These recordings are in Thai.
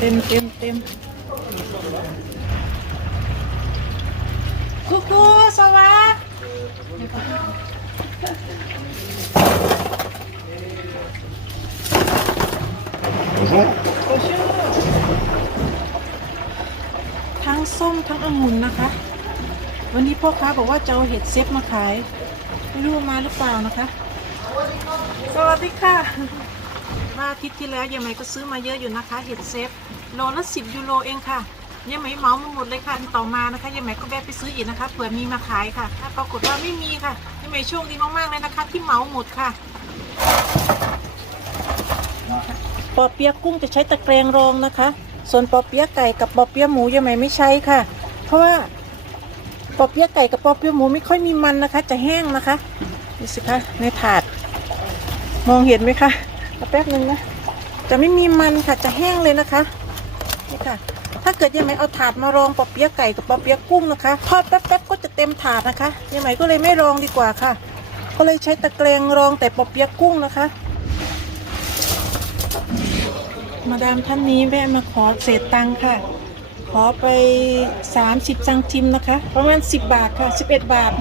เต็มเต็มเต็มคุคูสวัสดี Bonjour. โอชื่อทั้งส้มทั้งองุ่นนะคะ วันนี้พ่อค้าบอกว่าจะเอาเห็ดเซฟมาขาย ไม่รู้มาหรือเปล่านะคะ สวัสดีค่ะว่าอาทิตย์ที่แล้วยายไหมก็ซื้อมาเยอะอยู่นะคะ เห็ดเซฟ โลละสิบยูโรเองค่ะยายไหมเหมามาหมดเลยค่ะต่อมานะคะยายไหมก็แวะไปซื้ออีกนะคะเผื่อมีมาขายค่ะถ้าปรากฏว่าไม่มีค่ะยายไหมโชคดีมากๆเลยนะคะ ที่เหมาหมดค่ะปอเปี๊ยะกุ้งจะใช้ตะแกรงรองนะคะ ส่วนปอเปี๊ยะไก่กับปอเปี๊ยะหมูยังไม่ไม่ใช้ค่ะ เพราะว่าปอเปี๊ยะไก่กับปอเปี๊ยะหมูไม่ค่อยมีมันนะคะ จะแห้งนะคะดูสิคะในถาด มองเห็นไหมคะแป๊บนึงนะจะไม่มีมันค่ะจะแห้งเลยนะคะ นี่ค่ะ ถ้าเกิดยังไงเอาถาดมารองปอเปี๊ยะไก่กับปอเปี๊ยะกุ้งนะคะทอดแป๊บๆก็จะเต็มถาดนะคะยังไงก็เลยไม่รองดีกว่าค่ะ ก็เลยใช้ตะแกรงรองแต่ปอเปี๊ยะกุ้งนะคะ มาดามท่านนี้แวะมาขอเศษตังค่ะ ขอไป 30ซังทิมนะคะ ประมาณ 10 บาทค่ะ 11 บาท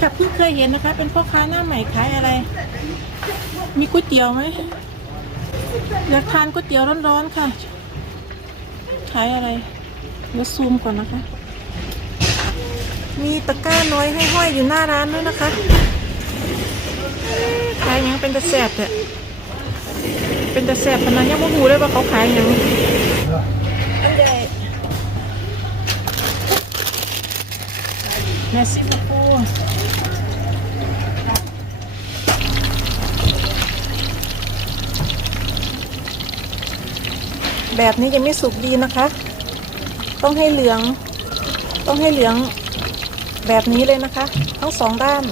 ค่ะเพิ่งเคยเห็นนะคะ เป็นพ่อค้าหน้าใหม่ขายอะไร มีก๋วยเตี๋ยวไหมอยากทานก๋วยเตี๋ยวร้อนๆค่ะ ขายอะไรเดี๋ยวซูมก่อนนะคะ มีตะกร้าน้อยให้ห้อยอยู่หน้าร้านด้วยนะคะขายยังเป็นตะแสบเนี่ยเป็นตะแสบพนันยังไม่รู้เลยว่าเขาขายยังอันใหญ่แม่ซิมปู แบบนี้ยังไม่สุกดีนะคะ ต้องให้เหลือง ต้องให้เหลืองแบบนี้เลยนะคะ ทั้งสองด้าน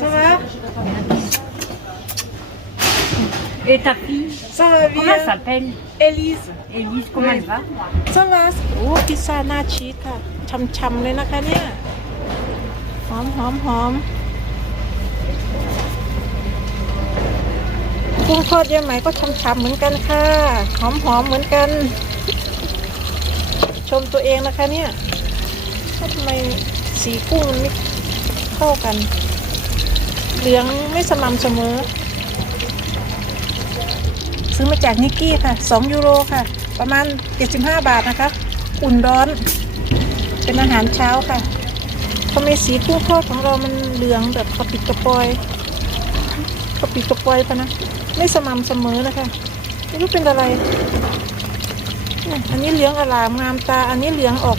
Ça va Et ta fille, Ça va comment bien elle s'appelle Elise Élise, comment elle va Ça va โอ้พิซซ่าหน้าชีสค่ะช่ำๆเลยนะคะเนี่ย หอมหอมหอม กุ้งทอดเยอะไหมก็ช่ำๆเหมือนกันค่ะ หอมหอมเหมือนกัน ชมตัวเองนะคะเนี่ยว่าทำไมสีกุ้งมันไม่เข้ากัน เหลืองไม่สม่ำเสมอ ซื้อมาจากนิกกี้ค่ะ 2 ยูโรค่ะ ประมาณ 75 บาทนะคะ อุ่นร้อน เป็นอาหารเช้าค่ะทำไมสีกุ้งทอดของเรามันเหลืองแบบกระปิดกระปอยกระปิดกระปอยปะนะ ไม่สม่ำเสมอนะคะไม่รู้เป็นอะไร อันนี้เหลืองอลามงามตา อันนี้เหลืองออก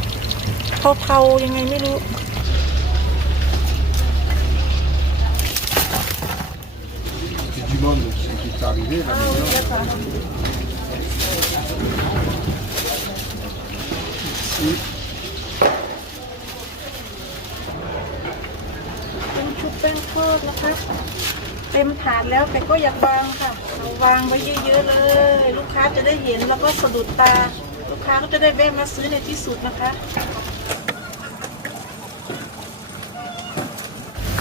เทาๆยังไงไม่รู้ C'est du monde qui qui est arrivé. La maison. Ici. เป็นชุดแป้งทอดนะคะ เต็มถาดแล้วแต่ก็อยากวางค่ะเราวางไว้เยอะๆเลย ลูกค้าจะได้เห็นแล้วก็สะดุดตา ลูกค้าก็จะได้แวะมาซื้อในที่สุดนะคะ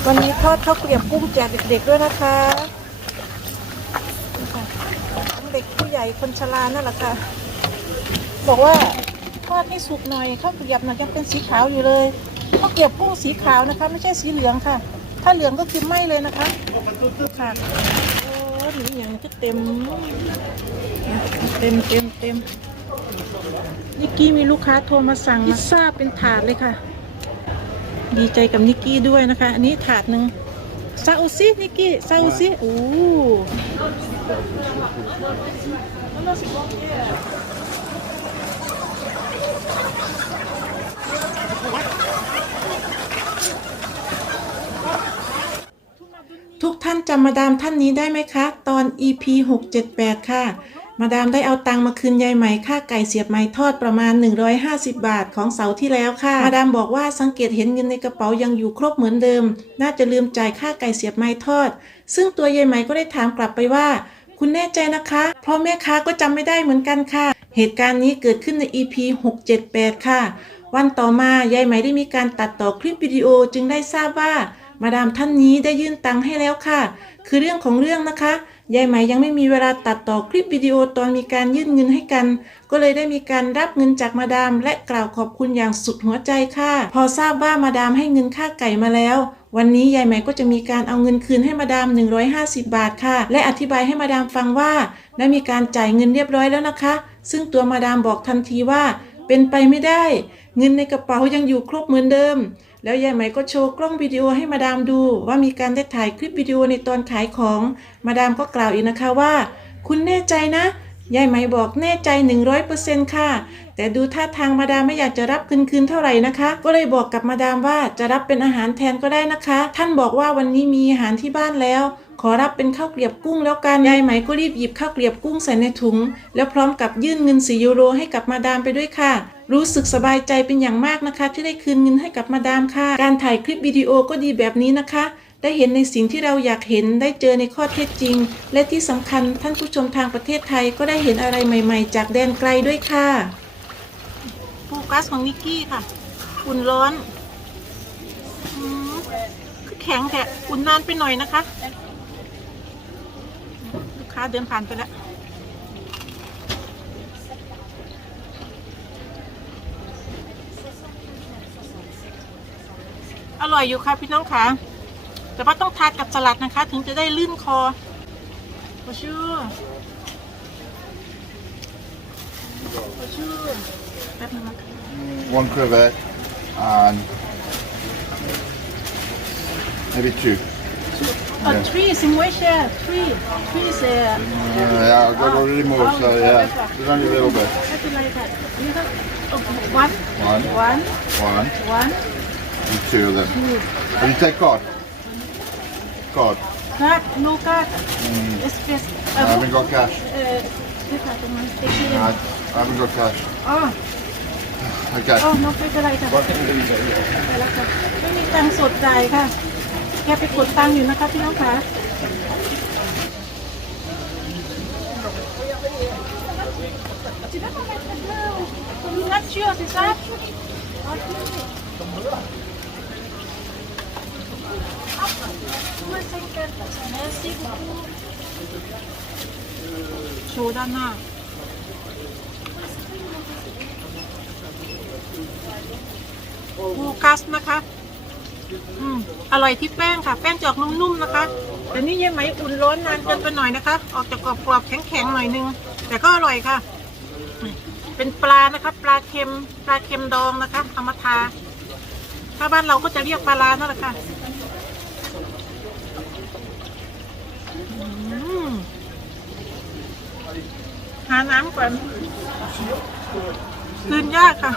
วันนี้ทอดข้าวเกรียบกุ้งแจกเด็กๆด้วยนะคะทั้งเด็กผู้ใหญ่คนชรานั่นแหละค่ะ บอกว่าทอดให้สุกหน่อยข้าวเกรียบหน่ะยังเป็นสีขาวอยู่เลยข้าวเกรียบกุ้งสีขาวนะคะ ไม่ใช่สีเหลืองค่ะ ถ้าเหลืองก็คือไหม้เลยนะคะ ค่ะโอ้หนี่อย่างก็เต็ม เต็มเต็มเต็มนิกกี้มีลูกค้าโทรมาสั่งพิซซ่าเป็นถาดเลยค่ะ ดีใจกับนิกกี้ด้วยนะคะ อันนี้ถาดหนึ่งซาอุซินิกกี้ซาอุซิโอ้ ทุกท่านจำมาดามท่านนี้ได้ไหมคะ ตอน EP 678 ค่ะ มาดามได้เอาตังค์มาคืนยายไหมค่าไก่เสียบไม้ทอดประมาณ 150 บาทของเสาร์ที่แล้วค่ะ มาดามบอกว่าสังเกตเห็นเงินในกระเป๋ายังอยู่ครบเหมือนเดิม น่าจะลืมจ่ายค่าไก่เสียบไม้ทอด ซึ่งตัวยายไหมก็ได้ถามกลับไปว่า คุณแน่ใจนะคะ เพราะแม่ค้าก็จำไม่ได้เหมือนกันค่ะ เหตุการณ์นี้เกิดขึ้นใน EP 678 ค่ะ วันต่อมายายไหมได้มีการตัดต่อคลิปวิดีโอจึงได้ทราบว่า มาดามท่านนี้ได้ยื่นตังค์ให้แล้วค่ะ คือเรื่องของเรื่องนะคะ ยายไหมยังไม่มีเวลาตัดต่อคลิปวิดีโอตอนมีการยื่นเงินให้กัน ก็เลยได้มีการรับเงินจากมาดาม และกล่าวขอบคุณอย่างสุดหัวใจค่ะ พอทราบว่ามาดามให้เงินค่าไก่มาแล้ว วันนี้ยายไหมก็จะมีการเอาเงินคืนให้มาดาม 150 บาทค่ะ และอธิบายให้มาดามฟังว่า ได้มีการจ่ายเงินเรียบร้อยแล้วนะคะ ซึ่งตัวมาดามบอกทันทีว่า เป็นไปไม่ได้ เงินในกระเป๋ายังอยู่ครบเหมือนเดิม แล้วยายไหมก็โชว์กล้องวิดีโอให้มาดามดู ว่ามีการได้ถ่ายคลิปวิดีโอในตอนขายของ มาดามก็กล่าวอีกนะคะว่า คุณแน่ใจนะยายไหมบอกแน่ใจ 100%ค่ะ แต่ดูท่าทางมาดามไม่อยากจะรับคืนคืนเท่าไหร่นะคะ ก็เลยบอกกับมาดามว่าจะรับเป็นอาหารแทนก็ได้นะคะ ท่านบอกว่าวันนี้มีอาหารที่บ้านแล้ว ขอรับเป็นข้าวเกลียบกุ้งแล้วกันยายไหมก็รีบหยิบข้าวเกลียบกุ้งใส่ในถุง แล้วพร้อมกับยื่นเงิน4ยูโรให้กับมาดามไปด้วยค่ะ รู้สึกสบายใจเป็นอย่างมากนะคะ ที่ได้คืนเงินให้กับมาดามค่ะ การถ่ายคลิปวิดีโอก็ดีแบบนี้นะคะ ได้เห็นในสิ่งที่เราอยากเห็นได้เจอในข้อเท็จจริง และที่สำคัญท่านผู้ชมทางประเทศไทยก็ได้เห็นอะไรใหม่ ๆ จากแดนไกลด้วยค่ะโฟกัสของนิกกี้ค่ะอุ่นร้อนอืมคือแข็งแต่อุ่นนานไปหน่อยนะคะ ค้าเดินผ่านไปแล้วอร่อยอยู่ค่ะพี่น้องค่ะ แต่ว่าต้องทานกับสลัดนะคะ ถึงจะได้ลื่นคอโอชูโอชูแป๊บนึงนะคะ One crevette and maybe two. อ๋อ three สิงเวช three three เสีย Uh, yeah, I've got already more, so yeah, there's only a little bit. ไม่เป็นไรค่ะนี่ก็ one One, one one, one and two of them. Will you take cod? Cod. กัดโนกัดเอสเปสเอ่ I อ haven't got cash. เอ่อที่ถ่ายตรงนั้นเอ็กซ์ No, I I haven't got cash. อ๋อ Okay. อ๋อน้องไม่เป็นไรค่ะไปแล้วค่ะไม่มีตังค์สดจ่ายค่ะ แกไปกดตังค์อยู่นะคะพี่น้องคะนัดเชื่อสิครับโชว์ด้านหน้าบูกัสนะคะ อืมอร่อยที่แป้งค่ะ แป้งจะออกนุ่มๆนะคะ แต่นี่ยังไหมอุ่นร้อนนานเกินไปหน่อยนะคะ ออกจากกรอบๆแข็งๆหน่อยนึง แต่ก็อร่อยค่ะ เป็นปลานะคะ ปลาเค็ม ปลาเค็มดองนะคะเอามาทา ถ้าบ้านเราก็จะเรียกปลาลานั่นแหละค่ะหาน้ำก่อนคืนยากค่ะ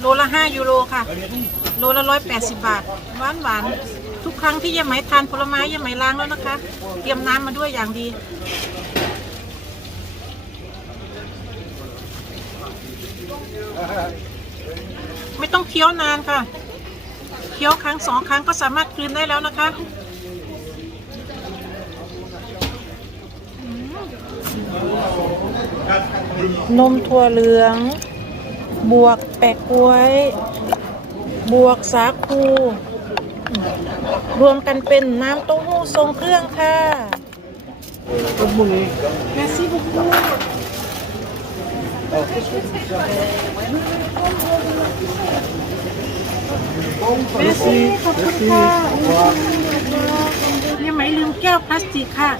โลละห้ายูโรค่ะ โลละร้อยแปดสิบบาท หวานหวานๆทุกครั้งที่ยายไหมทานผลไม้ยายไหมล้างแล้วนะคะ เตรียมน้ำมาด้วยอย่างดี ไม่ต้องเคี้ยวนานค่ะ เคี้ยวครั้งสองครั้งก็สามารถกลืนได้แล้วนะคะนมถั่วเหลือง บวกแปะกล้วย บวกสาคู รวมกันเป็นน้ำเต้าหู้ทรงเครื่องค่ะแมซี่บุกูเมซี่ขอบคุณค่ะยังไหมลืมแก้วพลาสติกค่ะ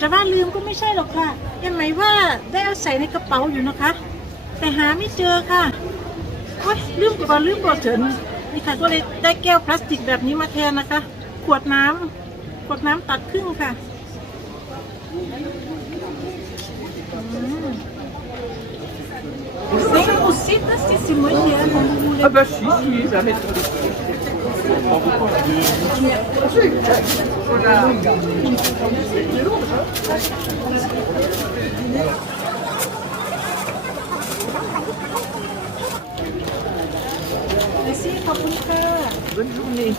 จะว่าลืมก็ไม่ใช่หรอกค่ะยังไหมว่าได้เอาใส่ในกระเป๋าอยู่นะคะ แต่หาไม่เจอค่ะโอ๊ยลืมก่อลืมก่อเถ อะนี่ค่ะก็เลยได้แก้วพลาสติกแบบนี้มาแทนนะคะ ขวดน้ำขวดน้ำตัดครึ่งค่ะ C'est possible, c'est c'est moi qui ai mon Ah bah si, si, ça m'étonne. Merci, ขอบคุณค่ะ Bonne journée.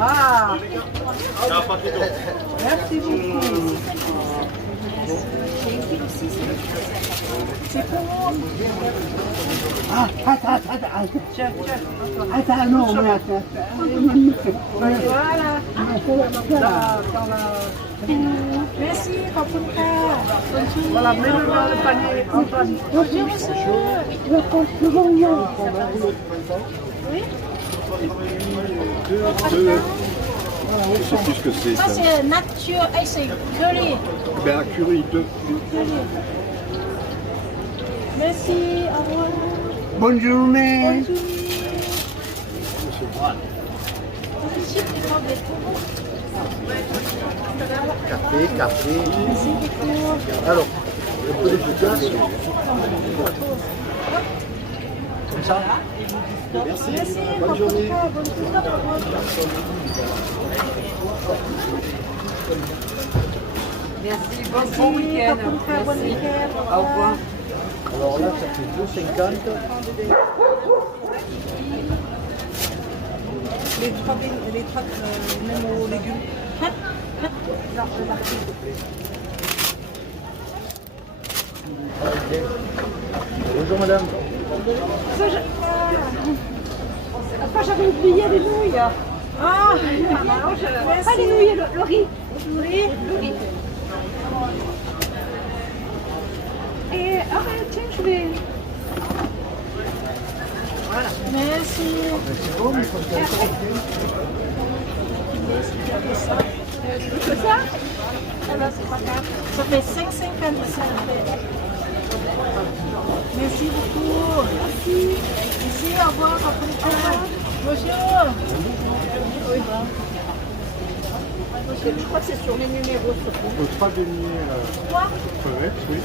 อ่า Merci beaucoup. Ah, attends, attends, attends. Tiens, tiens. Attends, non, mais attends. Voilà. Là, dans la... Merci ขอบคุณค่ะ Voilà, mets-le dans le panier, Antoine. Bonjour monsieur Je pense que bon, non. Je sais plus ce que c'est Ça ça. c'est nature, et c'est curry. Ben, un curry, deux. curry. Merci, au revoir. Bonne journée. Bonne journée. Café, café. Merci beaucoup. Alors, un peu d'efficace. Comme ça Merci, bonne journée. Bonne journée. Merci, bon, bon week-end. Merci, bon Merci. week-end. Au revoir. Alors là, ça fait 2,50. Les trois, les trois même aux légumes. Bonjour madame. Après, j'avais oublié les nouilles. Ah, Ah, les nouilles, le, le riz. le riz. Le riz. vais. Ah, tiens, je Merci. C'est ça ça c'est pas grave. Ça fait Merci beaucoup. Merci. Merci, à plus tard. Bonjour. Je crois que c'est sur les numéros. Au 3 deniers. 3 oui.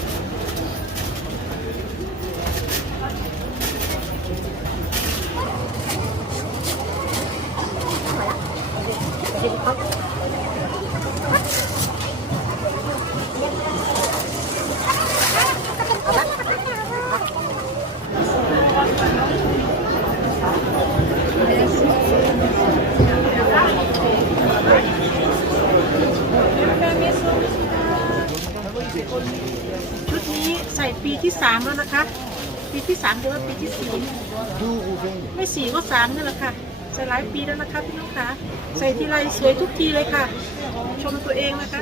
ส่ปีที่สามแล้วนะคะ ปีที่สามหรือว่าปีที่สี่ไม่สี่ก็สามนี่แหละค่ะใส่หลายปีแล้วนะคะพี่น้องคะใส่ทีไรสวยทุกทีเลยค่ะ ชมตัวเองนะคะ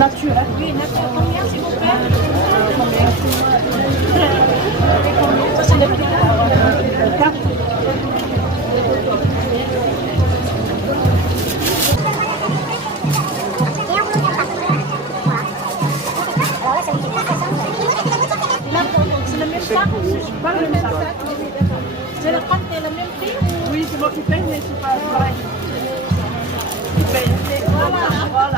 Nature. Oui, nature, combien s'il vous plaît Ça c'est le prix. C'est moi qui paye, mais je suis pas. Voilà.